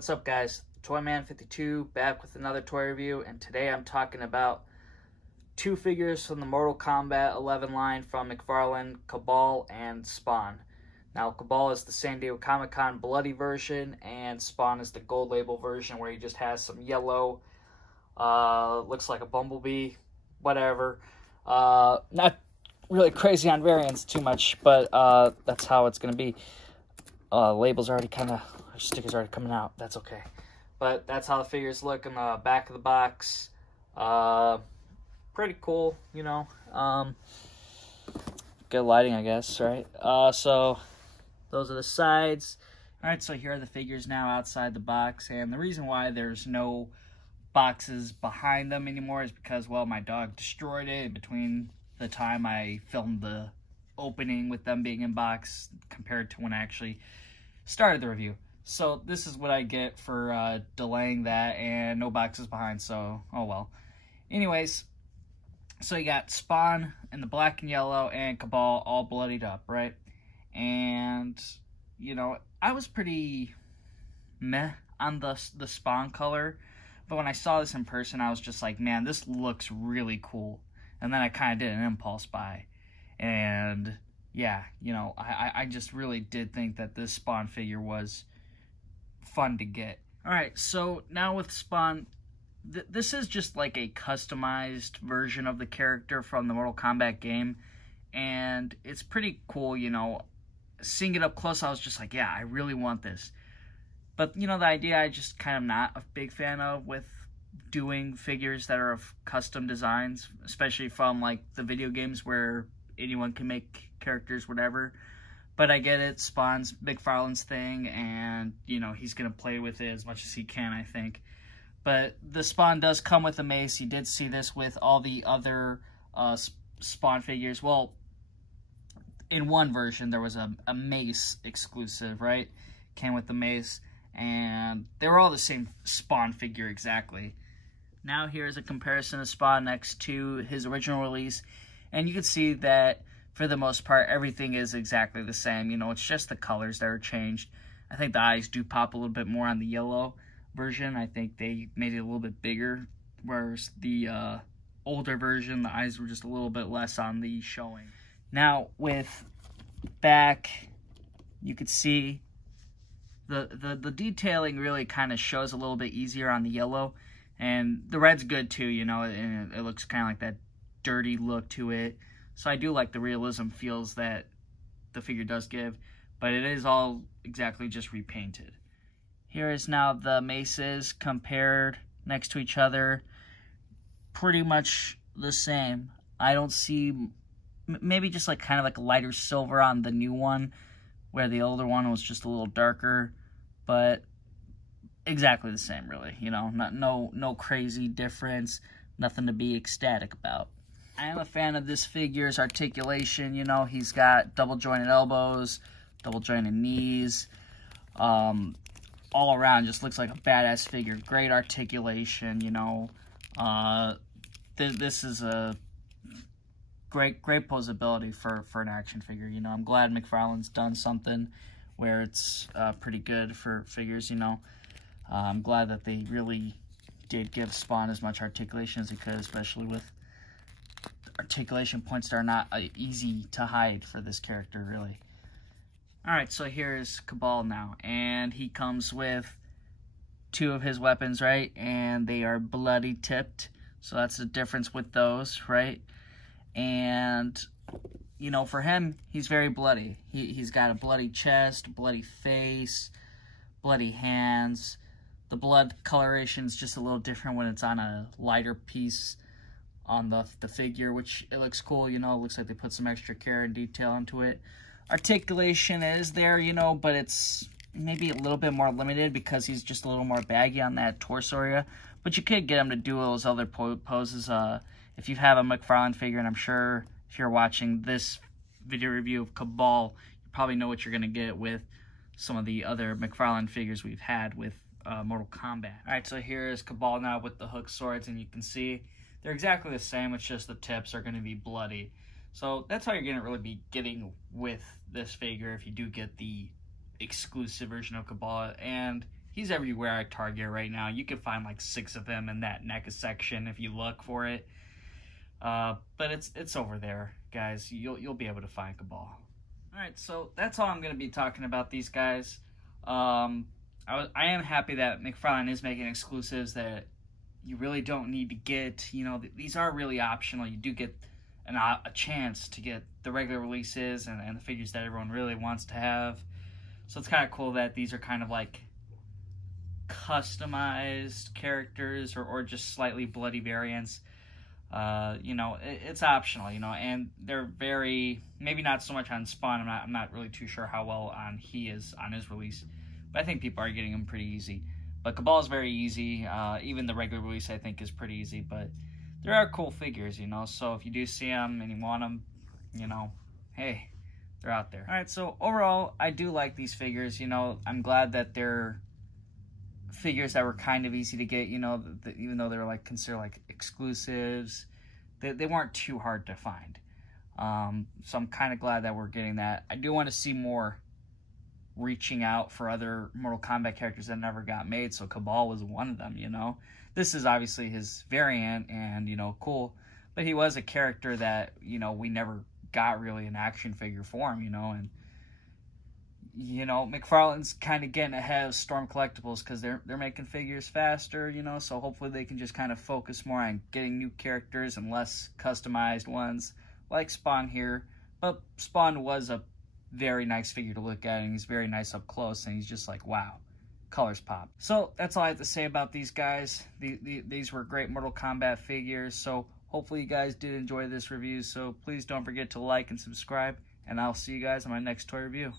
What's up, guys? Toyman52 back with another toy review, and today I'm talking about two figures from the Mortal Kombat 11 line from McFarlane, Kabal and Spawn. Now, Cabal is the San Diego Comic-Con bloody version, and Spawn is the gold label version where he just has some yellow, looks like a bumblebee, whatever. Not really crazy on variants too much, but that's how it's going to be. Labels already stickers already coming out. That's okay. But that's how the figures look in the back of the box. Pretty cool, you know. Good lighting, I guess, right? So those are the sides. Alright, so here are the figures now outside the box. And the reason why there's no boxes behind them anymore is because, well, my dog destroyed it in between the time I filmed the opening with them being in box compared to when I actually started the review. So this is what I get for delaying that, and no boxes behind, so oh well. Anyways, so you got Spawn in the black and yellow and Cabal all bloodied up, right? And, you know, I was pretty meh on the Spawn color, but when I saw this in person, I was just like, man, this looks really cool. And then I kind of did an impulse buy. And yeah, you know, I just really did think that this Spawn figure was fun to get. Alright, so now with Spawn, this is just like a customized version of the character from the Mortal Kombat game. And it's pretty cool, you know. Seeing it up close, I was just like, yeah, I really want this. But, you know, the idea I just kind of not a big fan of with doing figures that are of custom designs, especially from like the video games where anyone can make characters, whatever. But I get it, Spawn's McFarlane's thing, and you know, he's gonna play with it as much as he can, I think. But the Spawn does come with a mace. You did see this with all the other Spawn figures. Well, in one version there was a mace exclusive, right? Came with the mace, and they were all the same Spawn figure exactly. Now here's a comparison of Spawn next to his original release, and you can see that for the most part everything is exactly the same. You know, it's just the colors that are changed. I think the eyes do pop a little bit more on the yellow version. I think they made it a little bit bigger, whereas the older version, the eyes were just a little bit less on the showing. Now with back, you could see the detailing really kind of shows a little bit easier on the yellow, and the red's good too, you know, and it looks kind of like that dirty look to it. So I do like the realism feels that the figure does give, but it is all exactly just repainted. Here is now the maces compared next to each other, pretty much the same. I don't see, maybe just like kind of like a lighter silver on the new one, where the older one was just a little darker, but exactly the same, really. You know, no crazy difference, nothing to be ecstatic about. I am a fan of this figure's articulation. You know, he's got double jointed elbows, double jointed knees, all around just looks like a badass figure. Great articulation, you know. This is a great posability for an action figure. You know, I'm glad McFarlane's done something where it's pretty good for figures, you know. I'm glad that they really did give Spawn as much articulation as he could, especially with articulation points that are not easy to hide for this character, really. Alright, so here is Cabal now, and he comes with two of his weapons, right? And they are bloody tipped, so that's the difference with those, right? And, you know, for him, he's very bloody. He's got a bloody chest, bloody face, bloody hands. The blood coloration is just a little different when it's on a lighter piece on the figure, which it looks cool, you know. It looks like they put some extra care and detail into it. Articulation is there, you know, but it's maybe a little bit more limited because he's just a little more baggy on that torso area. But you could get him to do those other poses. If you have a McFarlane figure, and I'm sure if you're watching this video review of Cabal, you probably know what you're going to get with some of the other McFarlane figures we've had with Mortal Kombat. Alright, so here is Cabal now with the hook swords, and you can see they're exactly the same, it's just the tips are going to be bloody. So that's how you're going to really be getting with this figure if you do get the exclusive version of Kabal. And he's everywhere at Target right now. You can find like 6 of him in that NECA section if you look for it. But it's over there, guys. You'll be able to find Cabal. Alright, so that's all I'm going to be talking about these guys. I am happy that McFarlane is making exclusives that you really don't need to get. You know, these are really optional. You do get a chance to get the regular releases and the figures that everyone really wants to have. So it's kind of cool that these are kind of like customized characters or just slightly bloody variants. You know, it's optional, you know, and they're very, maybe not so much on Spawn. I'm not really too sure how well he is on his release, but I think people are getting him pretty easy. But Cabal is very easy. Even the regular release I think is pretty easy, but there are cool figures, you know, so if you do see them and you want them, you know, hey, they're out there. Alright, so overall, I do like these figures, you know. I'm glad that they're figures that were kind of easy to get, you know, even though they're like considered like exclusives, they weren't too hard to find. So I'm kind of glad that we're getting that. I do want to see more reaching out for other Mortal Kombat characters that never got made, so Cabal was one of them, you know. This is obviously his variant and, you know, cool, but he was a character that, you know, we never got really an action figure for him, you know. And you know, McFarlane's kind of getting ahead of Storm Collectibles because they're making figures faster, you know, so hopefully they can just kind of focus more on getting new characters and less customized ones like Spawn here. But Spawn was a very nice figure to look at, and he's very nice up close, and he's just like, wow, colors pop. So that's all I have to say about these guys. These were great Mortal Kombat figures, so hopefully you guys did enjoy this review. So please don't forget to like and subscribe, and I'll see you guys on my next toy review.